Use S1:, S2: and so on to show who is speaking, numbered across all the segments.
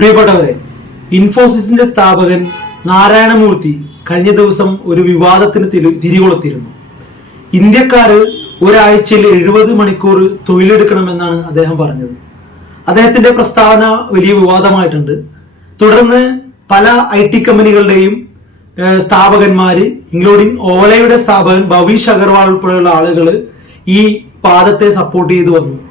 S1: പ്രിയപ്പെട്ടവരെ ഇൻഫോസിസിന്റെ സ്ഥാപകൻ നാരായണമൂർത്തി കഴിഞ്ഞ ദിവസം ഒരു വിവാദത്തിന് തിരി- തിരികൊളുത്തിയിരുന്നു. ഇന്ത്യക്കാര് ഒരാഴ്ചയിൽ എഴുപത് മണിക്കൂർ തൊഴിലെടുക്കണമെന്നാണ് അദ്ദേഹം പറഞ്ഞത്. അദ്ദേഹത്തിന്റെ പ്രസ്താവന വലിയ വിവാദമായിട്ടുണ്ട്. തുടർന്ന് പല ഐ ടി കമ്പനികളുടെയും സ്ഥാപകന്മാര് ഇൻക്ലൂഡിംഗ് ഓലയുടെ സ്ഥാപകൻ ഭവീഷ് അഗർവാൾ ഉൾപ്പെടെയുള്ള ആളുകൾ ഈ പാദത്തെ സപ്പോർട്ട് ചെയ്തു വന്നു.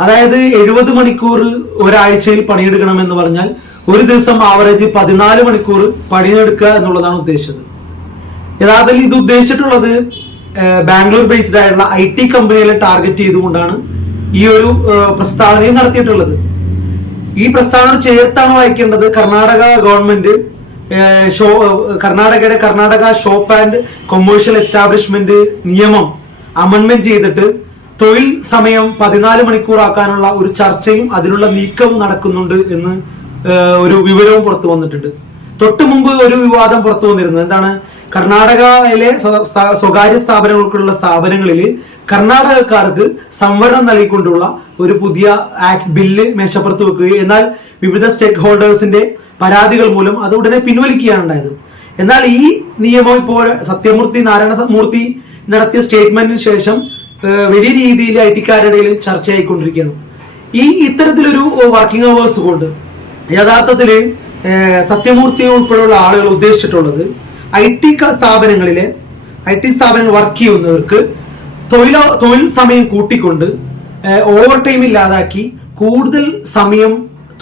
S1: അതായത് എഴുപത് മണിക്കൂർ ഒരാഴ്ചയിൽ പണിയെടുക്കണം എന്ന് പറഞ്ഞാൽ ഒരു ദിവസം ആവറേജ് പതിനാല് മണിക്കൂർ പണിയെടുക്കുക എന്നുള്ളതാണ് ഉദ്ദേശിച്ചത്. യഥാർത്ഥത്തിൽ ഇത് ഉദ്ദേശിച്ചിട്ടുള്ളത് ബാംഗ്ലൂർ ബേസ്ഡ് ആയിട്ടുള്ള ഐ ടി കമ്പനികളെ ടാർഗറ്റ് ചെയ്തുകൊണ്ടാണ് ഈ ഒരു പ്രസ്താവനയും നടത്തിയിട്ടുള്ളത്. ഈ പ്രസ്താവന ചേർത്താണ് വായിക്കേണ്ടത് കർണാടക ഗവൺമെന്റ് ഷോ കർണാടകയുടെ Karnataka shop and commercial establishment നിയമം അമെന്റ്മെന്റ് ചെയ്തിട്ട് തൊഴിൽ സമയം പതിനാല് മണിക്കൂറാക്കാനുള്ള ഒരു ചർച്ചയും അതിനുള്ള നീക്കവും നടക്കുന്നുണ്ട് എന്ന് ഒരു വിവരവും പുറത്തു വന്നിട്ടുണ്ട്. തൊട്ടു മുമ്പ് ഒരു വിവാദം പുറത്തു വന്നിരുന്നു. എന്താണ്? കർണാടകയിലെ സ്വ- സ്വ- സ്വകാര്യ സ്ഥാപനങ്ങൾക്കുള്ള സ്ഥാപനങ്ങളിൽ കർണാടകക്കാർക്ക് സംവരണം നൽകിക്കൊണ്ടുള്ള ഒരു പുതിയ ആക്ട് ബില്ല് മേശപ്പുറത്ത് വെക്കുകയും എന്നാൽ വിവിധ സ്റ്റേക്ക് ഹോൾഡേഴ്സിന്റെ പരാതികൾ മൂലം അത് ഉടനെ പിൻവലിക്കുകയാണ് ഉണ്ടായത്. എന്നാൽ ഈ നിയമം ഇപ്പോൾ സത്യമൂർത്തി നാരായണ മൂർത്തി നടത്തിയ സ്റ്റേറ്റ്മെന്റിന് ശേഷം വലിയ രീതിയിൽ ഐ ടിക്കാരുടെ ഇടയിൽ ചർച്ചയായിക്കൊണ്ടിരിക്കുകയാണ്. ഈ ഇത്തരത്തിലൊരു വർക്കിംഗ് അവേഴ്സ് കൊണ്ട് യഥാർത്ഥത്തിൽ സത്യമൂർത്തി ഉൾപ്പെടെയുള്ള ആളുകൾ ഉദ്ദേശിച്ചിട്ടുള്ളത് ഐ ടി സ്ഥാപനങ്ങളിലെ ഐ ടി സ്ഥാപനങ്ങൾ വർക്ക് ചെയ്യുന്നവർക്ക് തൊഴിൽ തൊഴിൽ സമയം കൂട്ടിക്കൊണ്ട് ഓവർ ടൈം ഇല്ലാതാക്കി കൂടുതൽ സമയം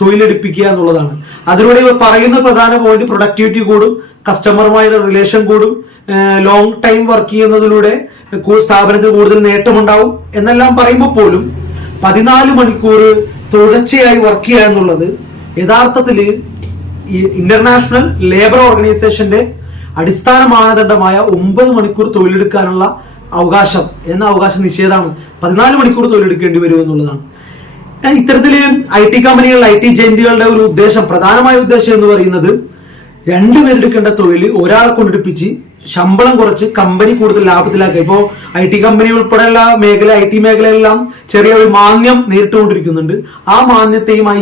S1: തൊഴിലെടുപ്പിക്കുക എന്നുള്ളതാണ്. അതിലൂടെ ഇവർ പറയുന്ന പ്രധാന പോയിന്റ് പ്രൊഡക്ടിവിറ്റി കൂടും കസ്റ്റമറുമായുള്ള റിലേഷൻ കൂടും ലോങ് ടൈം വർക്ക് ചെയ്യുന്നതിലൂടെ സ്ഥാപനത്തിന് കൂടുതൽ നേട്ടമുണ്ടാവും എന്നെല്ലാം പറയുമ്പോൾ പോലും പതിനാല് മണിക്കൂർ തുടർച്ചയായി വർക്ക് ചെയ്യുക എന്നുള്ളത് യഥാർത്ഥത്തിൽ ഇന്റർനാഷണൽ ലേബർ ഓർഗനൈസേഷന്റെ അടിസ്ഥാന മാനദണ്ഡമായ ഒമ്പത് മണിക്കൂർ തൊഴിലെടുക്കാനുള്ള അവകാശം എന്ന അവകാശ നിഷേധമാണ്. പതിനാല് മണിക്കൂർ തൊഴിലെടുക്കേണ്ടി വരും എന്നുള്ളതാണ്. ഇത്തരത്തിൽ ഐ ടി കമ്പനികളുടെ ഐ ടി ജെന്റുകളുടെ ഒരു ഉദ്ദേശം പ്രധാനമായ ഉദ്ദേശം എന്ന് പറയുന്നത് രണ്ടുപേരെടുക്കേണ്ട തൊഴിൽ ഒരാൾ കൊണ്ടെടുപ്പിച്ച് ശമ്പളം കുറച്ച് കമ്പനി കൂടുതൽ ലാഭത്തിലാക്കുക. ഇപ്പോ ഐ ടി കമ്പനി ഉൾപ്പെടെയുള്ള മേഖല ഐ ടി മേഖലയെല്ലാം ചെറിയ ഒരു മാന്യം നേരിട്ടുകൊണ്ടിരിക്കുന്നുണ്ട്. ആ മാന്യത്തെയും ആ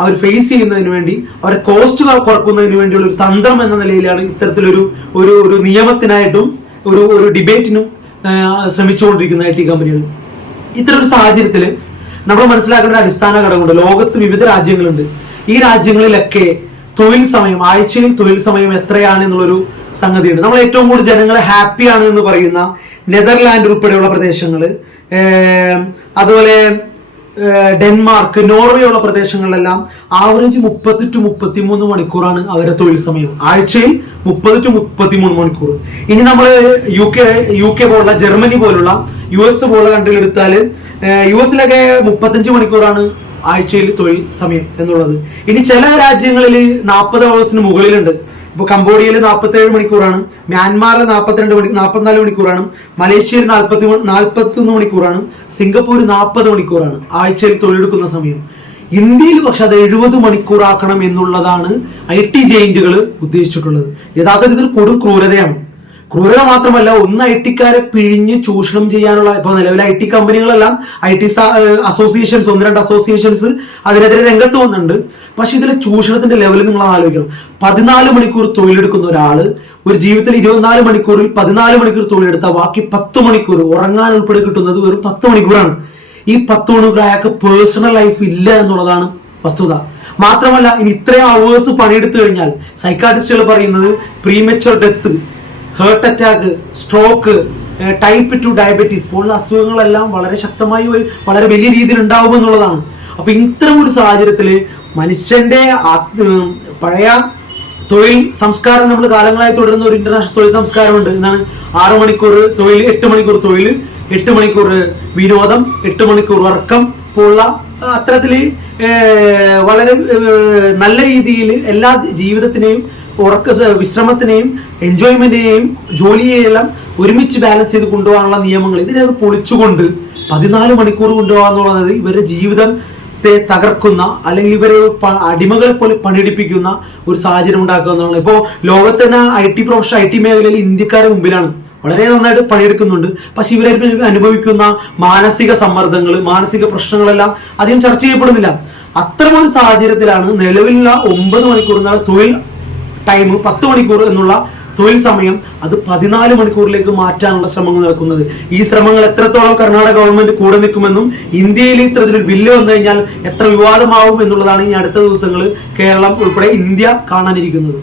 S1: അവർ ഫേസ് ചെയ്യുന്നതിന് വേണ്ടി അവരെ കോസ്റ്റ് കുറക്കുന്നതിന് വേണ്ടിയുള്ള ഒരു തന്ത്രം എന്ന നിലയിലാണ് ഇത്തരത്തിലൊരു ഒരു ഒരു നിയമത്തിനായിട്ടും ഒരു ഒരു ഡിബേറ്റിനും ശ്രമിച്ചുകൊണ്ടിരിക്കുന്ന ഐ ടി കമ്പനികൾ ഇത്തരം ഒരു സാഹചര്യത്തിൽ നമ്മൾ മനസ്സിലാക്കേണ്ട ഒരു അടിസ്ഥാന ഘടകമുണ്ട്. ലോകത്ത് വിവിധ രാജ്യങ്ങളുണ്ട്. ഈ രാജ്യങ്ങളിലൊക്കെ തൊഴിൽ സമയം ആഴ്ചയിൽ തൊഴിൽ സമയം എത്രയാണ് എന്നുള്ളൊരു സംഗതിയുണ്ട്. നമ്മൾ ഏറ്റവും കൂടുതൽ ജനങ്ങൾ ഹാപ്പിയാണ് എന്ന് പറയുന്ന നെതർലാൻഡ് ഉൾപ്പെടെയുള്ള പ്രദേശങ്ങൾ അതുപോലെ ഡെൻമാർക്ക് നോർവേ ഉള്ള പ്രദേശങ്ങളിലെല്ലാം ആവറേജ് മുപ്പത്തി ടു മുപ്പത്തി മൂന്ന് മണിക്കൂറാണ് അവരുടെ തൊഴിൽ സമയം. ആഴ്ചയിൽ മുപ്പത് ടു മുപ്പത്തി മൂന്ന് മണിക്കൂർ. ഇനി നമ്മൾ യു കെ യു കെ പോലുള്ള ജർമ്മനി പോലുള്ള യു എസ് പോലുള്ള കണ്ടിൽ എടുത്താൽ യു എസിലൊക്കെ മുപ്പത്തഞ്ച് മണിക്കൂറാണ് ആഴ്ചയിൽ തൊഴിൽ സമയം എന്നുള്ളത്. ഇനി ചില രാജ്യങ്ങളിൽ നാൽപ്പത് അവേഴ്സിന് മുകളിലുണ്ട്. ഇപ്പൊ കംബോഡിയയിൽ നാൽപ്പത്തി ഏഴ് മണിക്കൂറാണ് മ്യാൻമാറിൽ നാൽപ്പത്തിരണ്ട് മണി നാൽപ്പത്തിനാല് മണിക്കൂറാണ് മലേഷ്യയിൽ നാൽപ്പത്തി നാൽപ്പത്തി ഒന്ന് മണിക്കൂറാണ് സിംഗപ്പൂർ നാൽപ്പത് മണിക്കൂറാണ് ആഴ്ചയിൽ തൊഴിലെടുക്കുന്ന സമയം. ഇന്ത്യയിൽ പക്ഷെ അത് എഴുപത് മണിക്കൂറാക്കണം എന്നുള്ളതാണ് ഐ ടി ജയിന്റുകൾ ഉദ്ദേശിച്ചിട്ടുള്ളത്. യഥാർത്ഥത്തിൽ കൊടും ക്രൂരതയാണ്. ക്രൂരത മാത്രമല്ല ഒന്ന് ഐ ടിക്കാരെ പിഴിഞ്ഞ് ചൂഷണം ചെയ്യാനുള്ള ഇപ്പൊ നിലവിലെ ഐ ടി കമ്പനികളെല്ലാം ഐ ടി അസോസിയേഷൻസ് ഒന്ന് രണ്ട് അസോസിയേഷൻസ് അതിനെതിരെ രംഗത്ത് വന്നിട്ടുണ്ട്. പക്ഷെ ഇതിലെ ചൂഷണത്തിന്റെ ലെവൽ നിങ്ങൾ ആലോചിക്കണം. പതിനാല് മണിക്കൂർ തൊഴിലെടുക്കുന്ന ഒരാൾ ഒരു ജീവിതത്തിൽ ഇരുപത്തിനാല് മണിക്കൂറിൽ പതിനാല് മണിക്കൂർ തൊഴിലെടുത്താൽ ബാക്കി പത്ത് മണിക്കൂർ ഉറങ്ങാൻ ഉൾപ്പെടെ കിട്ടുന്നത് വെറും പത്ത് മണിക്കൂറാണ്. ഈ പത്ത് മണിക്കൂർ അയാൾക്ക് പേഴ്സണൽ ലൈഫ് ഇല്ല എന്നുള്ളതാണ് വസ്തുത. മാത്രമല്ല ഇനി ഇത്രയും അവേഴ്സ് പണിയെടുത്തു കഴിഞ്ഞാൽ സൈക്കാട്രിസ്റ്റുകൾ പറയുന്നത് premature death heart attack stroke type two diabetes പോലുള്ള അസുഖങ്ങളെല്ലാം വളരെ ശക്തമായി വളരെ വലിയ രീതിയിൽ ഉണ്ടാവും എന്നുള്ളതാണ്. അപ്പൊ ഇത്തരം ഒരു സാഹചര്യത്തിൽ മനുഷ്യന്റെ പഴയ തൊഴിൽ സംസ്കാരം നമ്മൾ കാലങ്ങളായി തുടരുന്ന ഒരു ഇന്റർനാഷണൽ തൊഴിൽ സംസ്കാരമുണ്ട്. എന്നാണ് ആറു മണിക്കൂർ തൊഴിൽ എട്ട് മണിക്കൂർ തൊഴിൽ എട്ട് മണിക്കൂർ വിനോദം എട്ട് മണിക്കൂർ ഉറക്കം പോലുള്ള അത്തരത്തിൽ ഏഹ്, വളരെ നല്ല രീതിയിൽ എല്ലാ ജീവിതത്തിനെയും ഉറക്ക വിശ്രമത്തിനെയും എൻജോയ്മെന്റിനെയും ജോലിയെയെല്ലാം ഒരുമിച്ച് ബാലൻസ് ചെയ്ത് കൊണ്ടുപോകാനുള്ള നിയമങ്ങൾ. ഇതിനെ പൊളിച്ചുകൊണ്ട് പതിനാല് മണിക്കൂർ കൊണ്ടുപോകുക എന്നുള്ളത് ഇവരുടെ ജീവിതത്തെ തകർക്കുന്ന അല്ലെങ്കിൽ ഇവരെ അടിമകളെ പോലെ പണിയെടുപ്പിക്കുന്ന ഒരു സാഹചര്യം ഉണ്ടാക്കുക എന്നുള്ളത് ഇപ്പോൾ ലോകത്ത് തന്നെ I T profession I T മേഖലയിൽ ഇന്ത്യക്കാരെ മുമ്പിലാണ്. വളരെ നന്നായിട്ട് പണിയെടുക്കുന്നുണ്ട്. പക്ഷെ ഇവരെ അനുഭവിക്കുന്ന മാനസിക സമ്മർദ്ദങ്ങൾ മാനസിക പ്രശ്നങ്ങളെല്ലാം അധികം ചർച്ച ചെയ്യപ്പെടുന്നില്ല. അത്തരമൊരു സാഹചര്യത്തിലാണ് നിലവിലുള്ള ഒമ്പത് മണിക്കൂർ എന്നുള്ള തൊഴിൽ ടൈം പത്ത് മണിക്കൂർ എന്നുള്ള തൊഴിൽ സമയം അത് പതിനാല് മണിക്കൂറിലേക്ക് മാറ്റാനുള്ള ശ്രമങ്ങൾ നടക്കുന്നത്. ഈ ശ്രമങ്ങൾ എത്രത്തോളം കർണാടക ഗവൺമെന്റ് കൂടെ നിൽക്കുമെന്നും ഇന്ത്യയിൽ ഇത്തരത്തിലൊരു ബില്ല് വന്നു കഴിഞ്ഞാൽ എത്ര വിവാദമാവും എന്നുള്ളതാണ് ഇനി അടുത്ത ദിവസങ്ങൾ കേരളം ഉൾപ്പെടെ ഇന്ത്യ കാണാനിരിക്കുന്നത്.